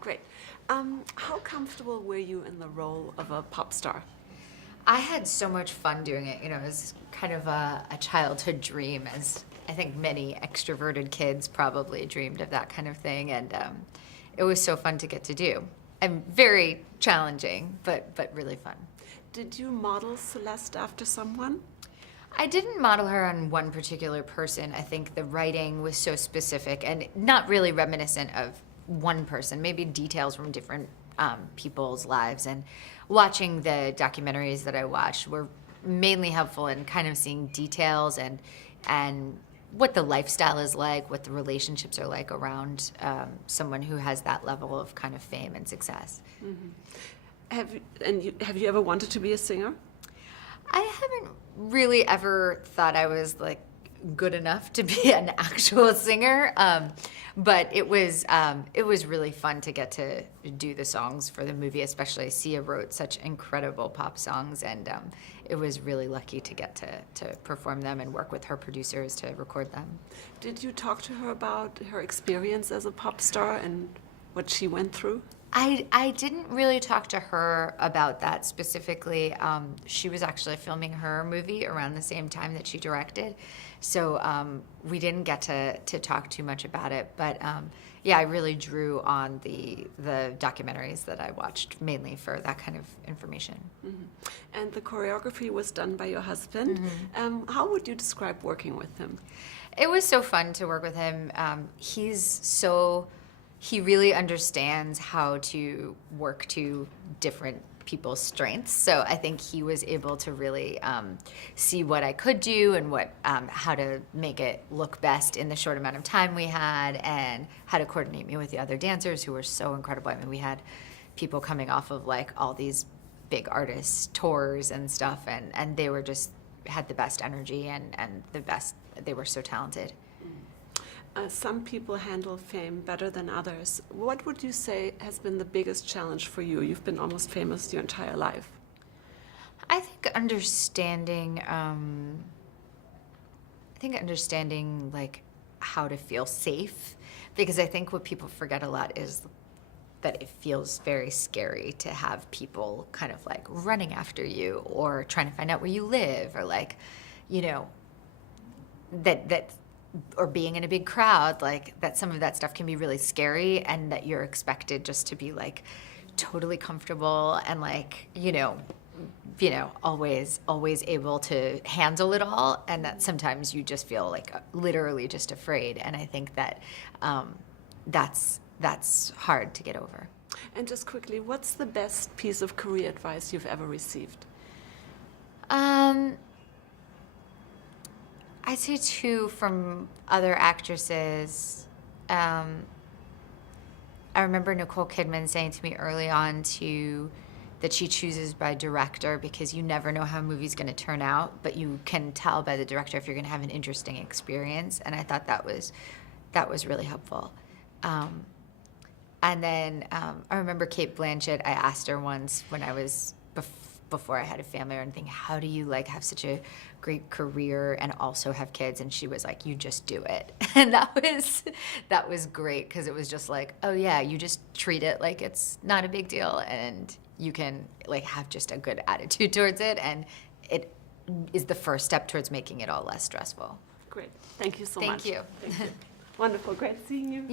Great. How comfortable were you in the role of a pop star? I had so much fun doing it. You know, it was kind of a childhood dream, as I think many extroverted kids probably dreamed of that kind of thing. And it was so fun to get to do. And very challenging, but really fun. Did you model Celeste after someone? I didn't model her on one particular person. I think the writing was so specific and not really reminiscent of one person, maybe details from different people's lives. And watching the documentaries that I watched were mainly helpful in kind of seeing details and what the lifestyle is like, what the relationships are like around someone who has that level of kind of fame and success. Mm-hmm. Have you ever wanted to be a singer? I haven't really ever thought I was like good enough to be an actual singer, but it was really fun to get to do the songs for the movie. Especially Sia wrote such incredible pop songs, and it was really lucky to get to perform them and work with her producers to record them. Did you talk to her about her experience as a pop star and what she went through? I didn't really talk to her about that specifically. She was actually filming her movie around the same time that she directed, so we didn't get to talk too much about it. But yeah, I really drew on the documentaries that I watched mainly for that kind of information. Mm-hmm. And the choreography was done by your husband. Mm-hmm. How would you describe working with him? It was so fun to work with him. He really understands how to work to different people's strengths. So I think he was able to really see what I could do and how to make it look best in the short amount of time we had, and how to coordinate me with the other dancers who were so incredible. I mean, we had people coming off of like all these big artist tours and stuff, and they were just had the best energy and the best. They were so talented. Some people handle fame better than others. What would you say has been the biggest challenge for you? You've been almost famous your entire life. I think understanding like how to feel safe, because I think what people forget a lot is that it feels very scary to have people kind of like running after you or trying to find out where you live, or like, you know, that or being in a big crowd, like that some of that stuff can be really scary, and that you're expected just to be like totally comfortable and like, you know, always able to handle it all, and that sometimes you just feel like literally just afraid. And I think that that's hard to get over. And just quickly, what's the best piece of career advice you've ever received? I'd say two from other actresses. I remember Nicole Kidman saying to me early on that she chooses by director, because you never know how a movie's going to turn out, but you can tell by the director if you're going to have an interesting experience. And I thought that was really helpful. And then I remember Cate Blanchett. I asked her once when I was before I had a family or anything, how do you like have such a great career and also have kids? And she was like, you just do it. And that was great, because it was just like, oh yeah, you just treat it like it's not a big deal, and you can like have just a good attitude towards it, and it is the first step towards making it all less stressful. Great. Thank you so much. Thank you. Thank you. Wonderful. Great seeing you.